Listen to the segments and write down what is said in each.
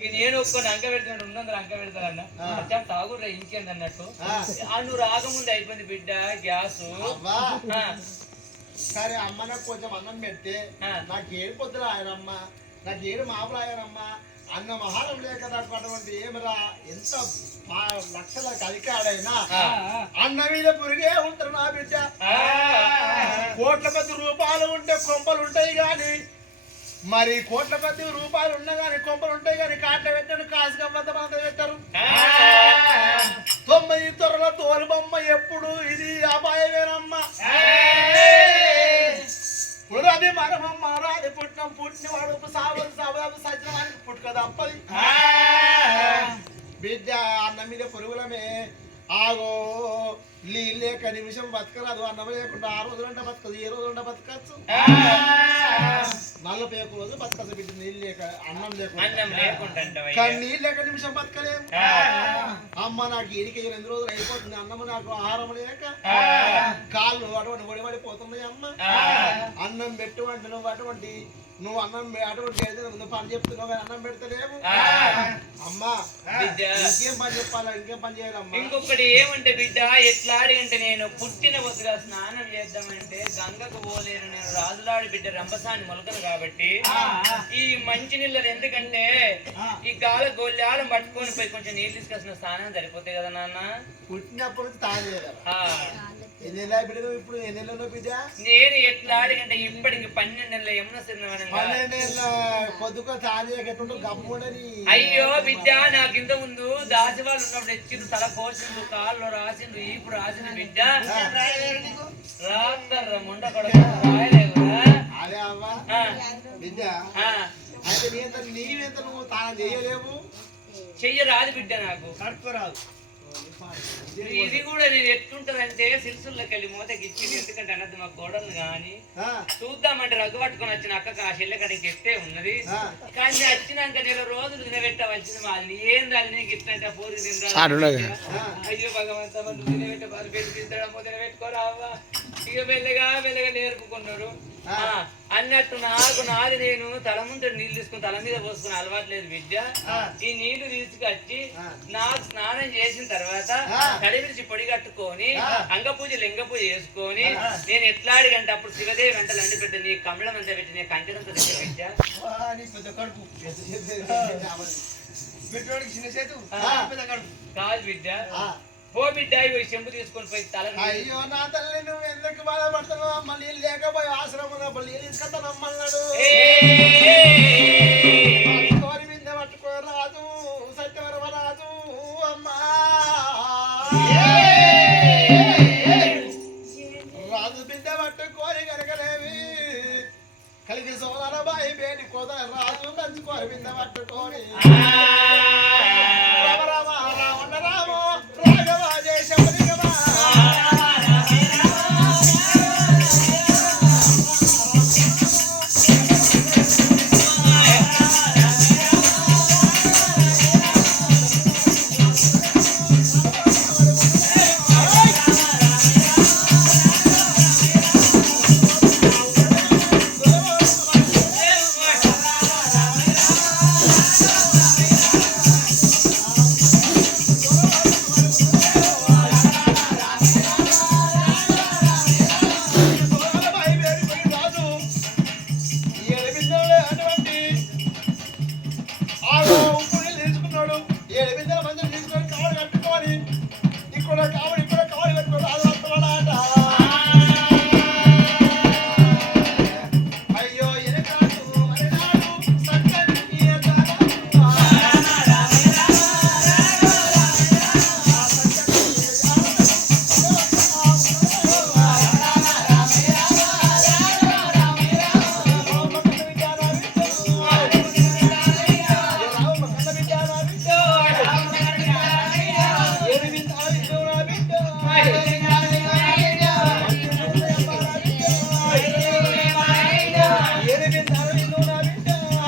ఇక నేను ఒక్కొని అంక పెడతాను ఉన్నందులో అంక పెడతానన్న ఆ. అచ్చా తాగుర్రా ఇంకేంది అన్నట్టు. నువ్వు రాకముందు అయిపోయింది బిడ్డ గ్యాస్. సరే అమ్మ నాకు కొంచెం అన్నం పెడితే. నాకు ఏడు పొద్దులు ఆయనమ్మ నాకు ఏడు మాపులు ఆయనమ్మ అన్న మహారం లేక నాకు అటువంటి ఏమరా? ఎంత లక్షల కలికాడైనా. అన్న మీద పురిగే ఉంటారు నా బిడ్డ. కోట్ల కొద్ది రూపాయలు ఉంటే కొంపలు ఉంటాయి గాని మరి కోట్ల కొద్ది రూపాయలు ఉన్నా గాని కొంపలు ఉంటాయి గాని కాట్ల పెట్టారు కాసుగా వద్ద బాధ పెట్టారు. తొమ్మిది తొరల తోలు బొమ్మ ఎప్పుడు ఇది అపాయమేనమ్మా. పురాది మరమమ్మ రాది పుట్టినం పుట్టినవాడు సావదు సావదు సత్యనానికి పుట్టుక తప్పది. బిడ్డ అన్నం మీద పురుగులమే. ఆగో నీళ్ళు లేక నిమిషం బతకరాదు అన్నం లేకుండా ఆ రోజులంటే బతకదు ఏ రోజులంటే బతకచ్చు? నలభై ఒక్క రోజు బతకచ్చు బిడ్డ నీళ్ళు లేక అన్నం లేకుండా. కానీ నీళ్ళు లేక నిమిషం బతకలేము. అమ్మ నాకు ఎనిక ఎనిమిది రోజులు అయిపోతుంది అన్నము నాకు ఆహారం లేక. కాళ్ళు అటువంటి ఒడిపడిపోతున్నాయి అమ్మ. అన్నం పెట్టు అంటే నువ్వు అటువంటి నువ్వు అన్నం అటువంటి ఏదో నువ్వు పని చెప్తున్నావు కానీ అన్నం పెడతలేవు. అమ్మా ఇంకేం పని చెప్పాలా? ఇంకేం పని చేయాలమ్మా? ఇంకొకటి ఏమంటే బిడ్డ ఎట్లా అంటే నేను పుట్టిన పొద్దుగా స్నానం చేద్దామంటే గంగకు పోలేను. నేను రాజులాడి బిడ్డ రంపసాని మొలకను కాబట్టి ఈ మంచి నీళ్ళు ఎందుకంటే ఈ గాల గోళ్ళాలం పట్టుకొని పోయి కొంచెం నీళ్ళు తీసుకొచ్చిన స్నానం సరిపోతాయి కదా నాన్న? పుట్టినప్పుడు నువ్వు ఇప్పుడు? ఎన్ని నెలలు ఉన్నావు బిడ్డ? నేను ఎట్లా అడిగంటే ఇప్పటికి పన్నెండు నెలల యమున సిరినవనంగా పన్నెండేళ్ళ పొద్దుగా గమ్ముడని. అయ్యో బిడ్డ దాసి వాళ్ళు ఉన్నప్పుడు ఎచ్చిండు తల కోసిండు కాళ్ళు రాసిండు ఈపు రాసిన బిడ్డ. రాత్తారు ముండ కొడక రాయలేవురా? బిడ్డ. నీవెంత నువ్వు తాను చేయలేవు చెయ్యి రాదు బిడ్డ నాకు. కడుపురాదు ఇది కూడా నేను ఎట్లుంటదంటే సిల్సుల్లోకి వెళ్ళి మూతకి ఇచ్చింది. ఎందుకంటే అన్నది మా కోడలు కానీ చూద్దామంటే రగ్గు పట్టుకొని వచ్చిన అక్కకు ఆ చెల్లె కడికి ఎట్టే ఉన్నది. కానీ వచ్చినాక నెల రోజులు తినబెట్టవలసింది మాది. ఏం దాని నీకు ఇట్లంటే పూరి తిందా అయ్యో భగవంత తినబెట్ట పెట్టి తింటాడమ్మో తినబెట్టుకోరా అవ్వ ఇక మెల్లగా మెల్లగా నేర్పుకున్నారు. అన్నట్టు నాకు నాది నేను తల ముందు నీళ్ళు తీసుకుని తల మీద పోసుకుని అలవాట్లేదు బిడ్డ ఈ నీళ్ళు తీసుకొచ్చి నాకు స్నానం చేసిన తర్వాత తడివిడిచి పొడి కట్టుకొని అంగ పూజ లింగ పూజ చేసుకొని నేను ఎట్లా అడిగంటే అప్పుడు శివదేవి వెంటలు అండి పెద్ద నీ కమలం అంతా పెట్టి నీ కంచెలంతా దగ్గర పెట్టా కాదు బిడ్డ బిడ్డ ఇవి చెంపు తీసుకొని పోయి తల అయ్యో నా తల్లి నువ్వు ఎందుకు బాధపడుతున్నావు? అమ్మ నీళ్ళు లేకపోయి ఆశ్రమం నీళ్ళు తీసుకొస్తానమ్మన్నాడు కోరి మీద పట్టుకో రాజు సత్యవరమ రాజు అమ్మా. రాజు బిడ్డ పట్టుకోరి కనుకలేవి. కలిగి సోదర బాయి బేటి కోద రాజు కంచుకోరి బిడ్డ పట్టుకోని. Yeah.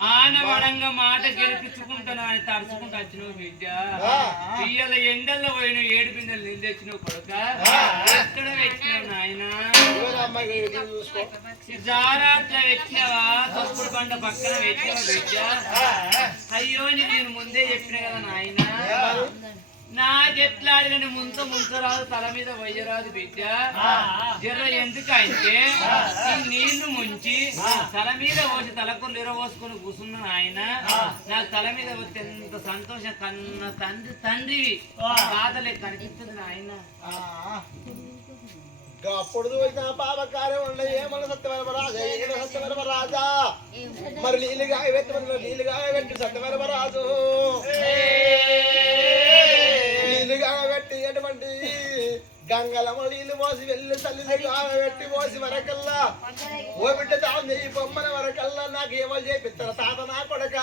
ఆనమడంగా మాట గెలిపించుకుంటాను అని తడుచుకుంటూ వచ్చినావు బిడ్డ. ఇయ్యాల ఎండల్లో పోయిన ఏడు బిందెలు నీళ్ళు తెచ్చినావు కొడుక. ఎక్కడ పెట్టినావు నాయన? జారాట్ల పెట్టినావా? తప్పుడు బండ పక్కన పెట్టినావా బిడ్డ. అయ్యో నేను ముందే చెప్పిన కదా నాయన. నాకెట్లా అడిగిన ముంత ముంచరాదు తల మీద వయ్యరాదు బిడ్డ. జర ఎందుకంటే ఈ నీళ్ళు ముంచి తల మీద పోసి తలకు నిరవోసుకొని కూర్చున్న ఆయన నాకు తల మీద పోతే ఎంత సంతోషం కన్న తండ్రి తండ్రి బాధలే కనిపిస్తుంది నాయన. అప్పుడు చూసిన పాపకార్యం ఉండే ఏమన్న సత్యవరమ రాజా ఏమన్న సత్యవరమ రాజా? మరి నీళ్ళుగా పెట్టి మరి నీళ్ళుగా పెట్టి సత్యవరమ రాజు. గంగలమ నీళ్ళు పోసి వెళ్ళి తల్లిగా పెట్టి పోసి వరకల్లా. ఓ బిడ్డ తాను బొమ్మన వరకల్లా నాకు ఏమో చేపిస్తారు తాత నా కొడక.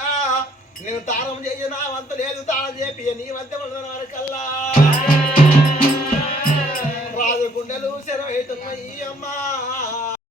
నేను తానం చెయ్యి నా వంత లేదు తానం చేపి నీ వంత వరకల్లా.